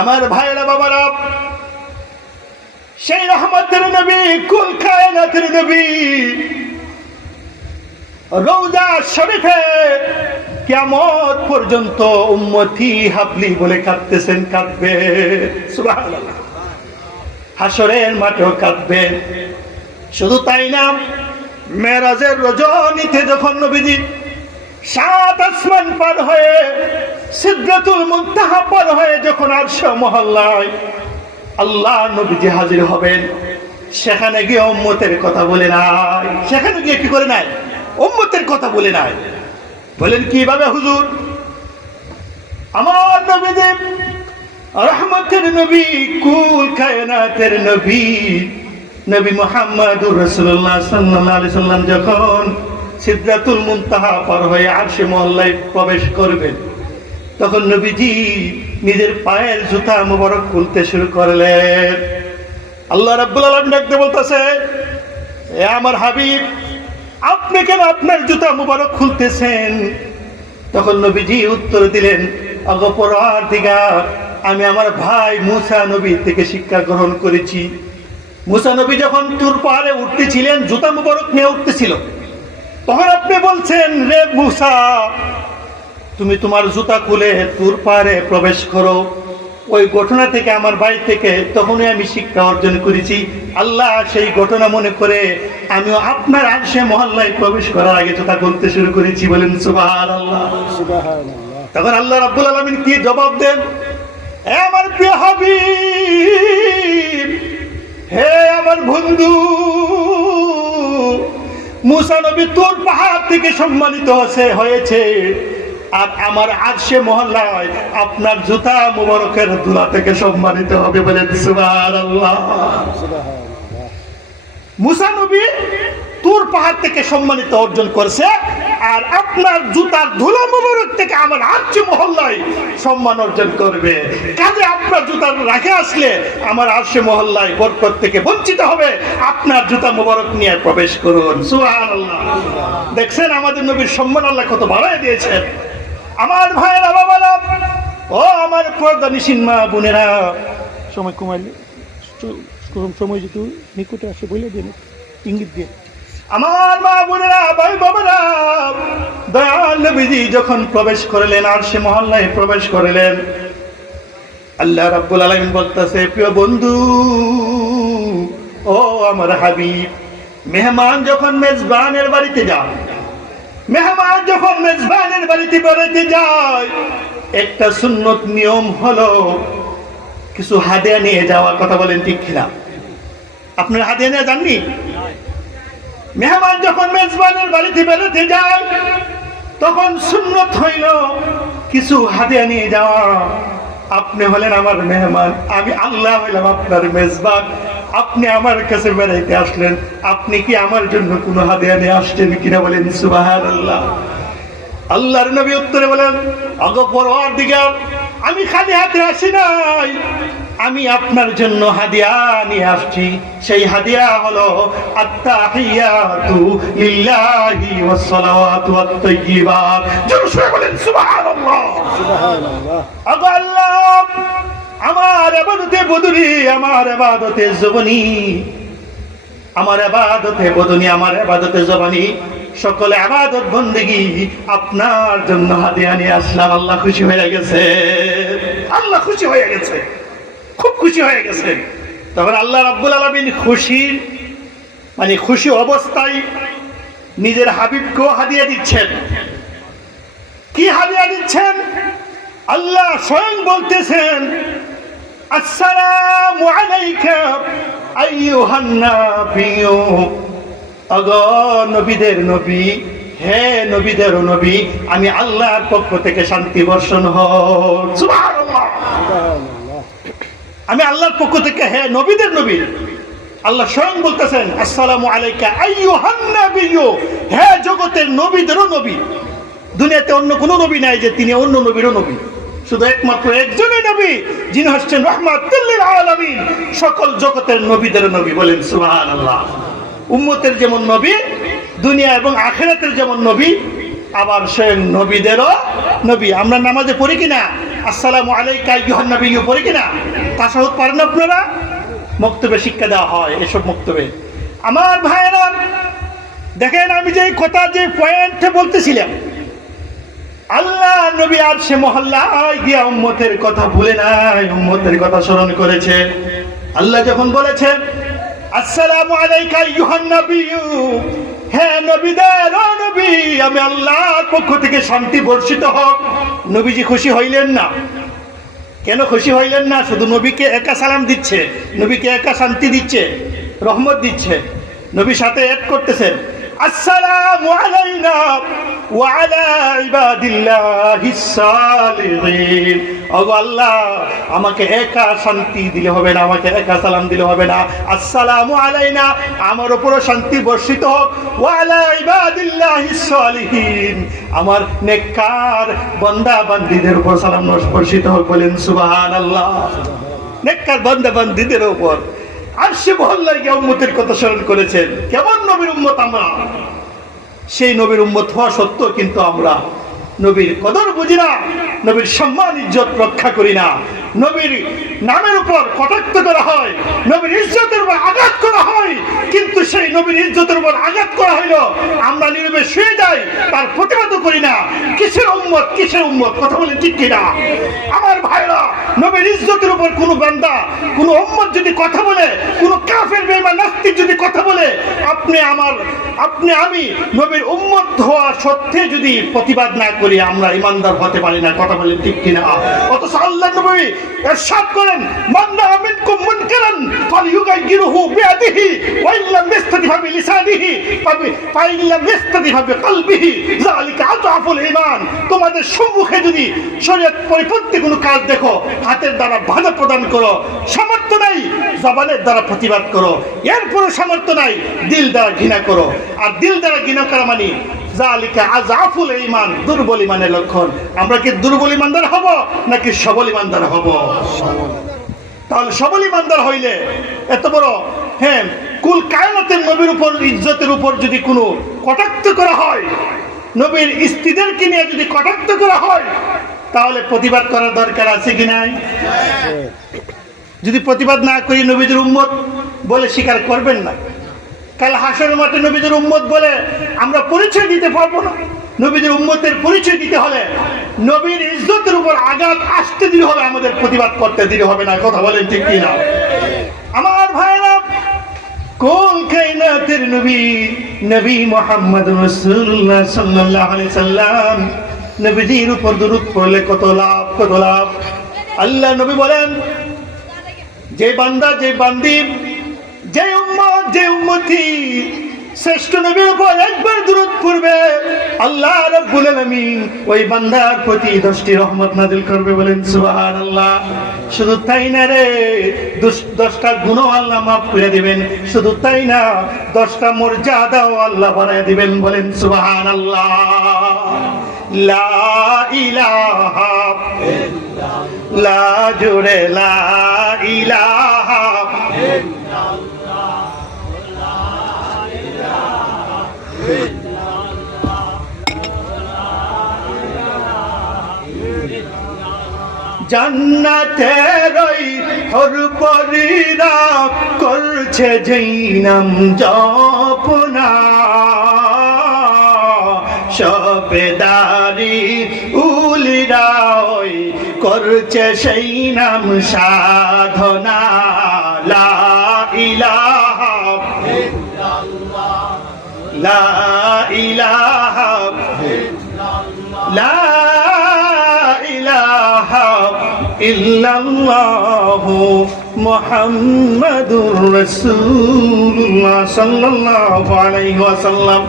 আমার ভাইরা বাবারা, সেই রহমতের নবী, কুল কায়নাতের নবী রওজা শরীফে কিয়ামত পর্যন্ত উম্মতি হাবলি বলে কাঁদতেছেন, কাঁদবে সুবহানাল্লাহ। হাসরের মাঠেও কাঁদবে। শুধু তাই না, মেরাজের রজনীতে যখন নবীজি 7 আসমান পার হয়ে সিদরাতুল মুনতাহা পার হয়ে যখন আরশ মহল্লায় আল্লাহ নবীজি হাজির হবেন, সেখানে গিয়ে উম্মতের কথা বলে নাই। সেখানে গিয়ে কি করে নাই? উম্মতের কথা বলে নাই। বলেন কিভাবে হুজুর? আমার নবীজি রহমতের নবী, কুল কায়নাতের নবী, নবী মুহাম্মদুর রাসূলুল্লাহ সাল্লাল্লাহু আলাইহি সাল্লাম যখন সিদরাতুল মুনতাহা পার হয়ে আরশে মহল্লায় প্রবেশ করবেন, তখন নবীজি নিজের পায়ের জুতা মুবারক খুলতে শুরু করলেন। আল্লাহ রাব্বুল আলামিন ডাকতে বলতেছে, এ আমার হাবিব, আপনি কেন আপনার জুতা মুবারক খুলতেছেন? তখন নবীজি উত্তর দিলেন, ওগো পরওয়ারদিগার, আমি আমার ভাই মুসা নবী থেকে শিক্ষা গ্রহণ করেছি। মুসা নবী যখন তুর পাহাড়ে উঠতেছিলেন, জুতা মুবারক নিয়ে উঠতেছিল, তখন আপনি বলছেন, রে মুসা, তুমি তোমার জুতা খুলে তুর পাহাড়ে প্রবেশ করো। ওই ঘটনা থেকে, আমার ভাই থেকে তখনই আমি শিক্ষা অর্জন করেছি। আল্লাহ সেই ঘটনা মনে করে আমিও আপনার আরশে মহল্লায় প্রবেশ করার আগে জুতা খুলতে শুরু করেছি। বলেন সুবহানাল্লাহ। তখন আল্লাহ রাব্বুল আলামিন কি জবাব দেন? হে আমার প্রিয় হাবিব, হে আমার বন্ধু, মুসা নবী তুর পাহাড় থেকে সম্মানিত হয়েছে, আর আমার আরশে মহল্লায় আপনার জুতা মুবারকের ধুলা থেকে সম্মানিত হবে। বলেন সুবহানাল্লাহ। মুসা নবী তুর পাহাড় থেকে সম্মানিত অর্জন করছে, আর আপনার জুতার ধুলা মুবারক থেকে আমার আরশে মহল্লায় সম্মান অর্জন করবে। কাজে আপনার জুতার রাখে আসলে আমার আরশে মহল্লায় বরকত থেকে বঞ্চিত হবে। আপনার জুতা মুবারক নিয়ে প্রবেশ করুন। সুবহানাল্লাহ। দেখছেন আমাদের নবীর সম্মান আল্লাহ কত বাড়ায় দিয়েছেন। আমার ভাইয়েরা, বাবারা, ও আমার পর্দানিসীন মা বোনেরা, সময় কমাইলে সময় যেহেতু নিকটে আসে বলে দিয়ে ইঙ্গিত দিয়ে, আমার মা বোনেরা, ভাই বাবারা, দয়াল নবীজি যখন প্রবেশ করলেন, আরশে মহল্লায় প্রবেশ করলেন, আল্লাহ রাব্বুল আলামিন বলতেছে, প্রিয় বন্ধু, ও আমার হাবিব, মেহমান যখন মেজবানের বাড়িতে যায়, মেহমান যখন মেজবানের বাড়িতে বেড়াতে যায়, একটা সুন্নত নিয়ম হলো কিছু হাদিয়া নিয়ে যাওয়ার। কথা বলেন ঠিক কিনা? আপনারা হাদিয়া নিয়ে যাননি? মেহমান যখন মেজবানের বাড়িতে বেড়াতে যায়, তখন সুন্নত হইল কিছু হাদিয়া নিয়ে যাওয়া। আপনি হলেন আমার মেহমান, আমি আল্লাহ হইলাম আপনার মেজবান। আপনি আমার কাছে বেড়াইতে আসলেন, আপনি কি আমার জন্য কোনো হাদিয়া নিয়ে আসছেন কিনা? বলেন সুবহানাল্লাহ। আল্লাহর নবী উত্তরে বলেন, ওগো পরওয়ারদিগার, আমি খালি হাতে আসি নাই, আমি আপনার জন্য হাদিয়া নিয়ে আসছি। সেই হাদিয়া হলো আত-তাহিয়াতু লিল্লাহি ওয়াস সালাওয়াতু ওয়াত তাইয়্যিবাত। জোরে বলেন সুবহানাল্লাহ। সুবহানাল্লাহ। আল্লাহ আমার ইবাদতে বদনি, আমার ইবাদতে জবানি, আমার ইবাদতে বদনি, আমার ইবাদতে জবানি, সকল ইবাদত বندگی আপনার জন্য হাদিয়া নিয়ে আসলাম। আল্লাহ খুশি হয়ে গেছে, আল্লাহ খুশি হয়ে গেছে, খুব খুশি হয়ে গেছে। তখন আল্লাহ রাব্বুল আলামিন খুশি অবস্থায় নিজের হাবিবকেও হাদিয়া দিচ্ছেন। কি হাদিয়া দিচ্ছেন? আল্লাহ স্বয়ং বলতেছেন, আসসালামু আলাইকা আইয়ুহান নাবিয়্যু, ওগো নবীদের নবী, হে নবীদের নবী, আমি আল্লাহর পক্ষ থেকে শান্তি বর্ষণ হোক। সুবহানাল্লাহ। আমি আল্লাহর পক্ষ থেকে, হে নবীদের নবী, আল্লাহ স্বয়ং বলতেছেন, আসসালামু আলাইকা আইয়ুহান নাবিয়্যু, হে জগতের নবীদেরও নবী। দুনিয়াতে অন্য কোনো নবী নাই যে তিনি অন্য নবীরও নবী, শুধু একমাত্র একজনই নবী, যিনি হচ্ছেন রাহমাতুল লিল আলামিন, সকল জগতের নবীদের নবী। বলেন সুবহানাল্লাহ। উম্মতের যেমন নবী, দুনিয়া এবং আখিরাতের যেমন নবী, আবার স্বয়ং নবীদেরও নবী। আমরা নামাজে পড়ি কিনা, আসসালামু আলাইকা আইয়ুহান নবিয়্যু পড়ি কিনা? তাশাহুদ পারেন আপনারা? মক্তবে শিক্ষা দেওয়া হয় এসব মক্তবে। আমার ভাইয়েরা দেখেন, আমি যে কথা যে পয়েন্টে বলতেছিলাম, আল্লাহ নবী আর সে মহল্লায় গিয়া উম্মতের কথা ভুলে নাই, উম্মতের কথা স্মরণ করেছে। আল্লাহ যখন বলেছেন আসসালামু আলাইকা আইয়ুহান নবিয়্যু, হে নবীদের ও নবী, আমি আল্লাহর পক্ষ থেকে শান্তি বর্ষিত হোক, নবীজি খুশি হইলেন না? কেন খুশি হইলেন না? শুধু নবীকে একা সালাম দিচ্ছে, নবীকে একা শান্তি দিচ্ছে, রহমত দিচ্ছে, নবীর সাথে অ্যাড করতেছেন আসসালামু আলাইনা ওয়া আলা ইবাদিল্লাহিস সালিহিন। ওগো আল্লাহ, আমাকে একা শান্তি দিলে হবে না, আমাকে একা সালাম দিলে হবে না, আসসালামু আলাইনা, আমার উপরও শান্তি বর্ষিত হোক, ওয়া আলা ইবাদিল্লাহিস সালিহিন, আমার নেককার বান্দা বান্দীদের উপর সালাম বর্ষিত হোক। বলেন সুবহানাল্লাহ। নেককার বান্দা বান্দীদের উপর আর সে মহল্লায় গিয়ে উম্মতের কথা স্মরণ করেছেন। কেমন নবীর উম্মত আমরা! সেই নবীর উম্মত হওয়া সত্ত্বেও কিন্তু আমরা নবীর কদর বুঝি না, নবীর সম্মান ইজ্জত রক্ষা করি না, নবীর নামের উপর কটাক্ষ করা হয়, নবীর ইজ্জতের উপর আঘাত করা হয়, কিন্তু সেই নবীর ইজ্জতের উপর আঘাত করা হইল আমরা নীরবে শুয়ে যাই, তার প্রতিবাদও করি না। কিসের উম্মত, কিসের উম্মত? কথা বলেন ঠিক কিনা? আমার ভাইরা, নবীর ইজ্জতের উপর কোনো বান্দা, কোনো উম্মত যদি কথা বলে, কোনো কাফের বেঈমান নাস্তিক যদি কথা বলে, আপনি আমি নবীর উম্মত হওয়া সত্ত্বে যদি প্রতিবাদ না করি, আমরা ইমানদার হতে পারি না। কথা বলেন ঠিক কিনা? অথচ আল্লাহ নবী ইরশাদ করেন মান রাআ মিনকুম মুনকারান ফালইউগাইয়িরহু বিয়াদিহি ওয়া ইল্লাম ইস্তাতিফ বিলিসানিহি ফা ইল্লাম ইস্তাতিফ বিকলবিহি যালিকা আযআফুল ঈমান। তোমাদের সম্মুখে যদি শরীয়ত পরিপন্থী কোনো কাজ দেখো, হাতের দ্বারা বাধা প্রদান করো, সামর্থ্য নাই জবানের দ্বারা প্রতিবাদ করো, এরপরে সামর্থ্য নাই দিল দ্বারা ঘৃণা করো। আর দিল দ্বারা ঘৃণা করা মানে যালিকা আযআফুল ঈমান, দুর্বল ঈমানের লক্ষণ। আমরা কি দুর্বল ঈমানদার হব নাকি সবল ঈমানদার হব? তাহলে সবল ঈমানদার হইলে এত বড় কুল কায়নাতের নবীর উপর ইজ্জতের উপর যদি কোনো কটাক্ষ করা হয়, নবীর স্ত্রীদেরকে নিয়ে যদি কটাক্ষ করা হয়, তাহলে প্রতিবাদ করার দরকার আছে কি নাই? যদি প্রতিবাদ না করি নবীদের উম্মত বলে স্বীকার করবেন না, কাল হাসরের মাঠে নবীদের উম্মত বলে আমরা পরিচয় দিতে পারবো না। নবীদের উম্মতের পরিচয় দিতে হলে নবীর ইজ্জতের উপর আঘাত আসতে দিতে হবে, আমাদের প্রতিবাদ করতে দিতে হবে না। কথা বলেন ঠিক কি না? আমার ভাইরা, কোন কায়নাতের নবী, নবী মুহাম্মদ রাসূলুল্লাহ সাল্লাল্লাহু আলাইহি সাল্লাম, নবীজির উপর দরুদ পড়লে কত লাভ, কত লাভ। আল্লাহ নবী বলেন, যে বান্দা, যে বান্দি, যে উম্মত, যে উম্মতি শ্রেষ্ঠ নবীর উপর একবার দরুদ পড়বে, আল্লাহ রাব্বুল আলামিন ওই বান্দার প্রতি 10টি রহমত নাযিল করবে। বলেন সুবহানাল্লাহ। শুধু তাই না রে, 10টা গুনাহ আল্লাহ মাফ করে দিবেন। শুধু তাই না, 10টা মর্যাদাও আল্লাহ বাড়ায় দিবেন। বলেন সুবহানাল্লাহ। লা ইলাহা ইল্লাল্লাহ, লা জুড়ে লা ইলাহা ইল্লাল্লাহ, জান্নাতের ওই হরপরিরা করছে যেই নাম জপনা, সবেদারি উলিরা ওই করছে সেই নাম সাধনা। লা ইলাহা ইল্লাল্লাহ, লা ইলাহা ইল্লাল্লাহ, লা ইলাহা ইল্লাল্লাহু মুহাম্মাদুর রাসূলুল্লাহ সাল্লাল্লাহু আলাইহি ওয়াসাল্লাম।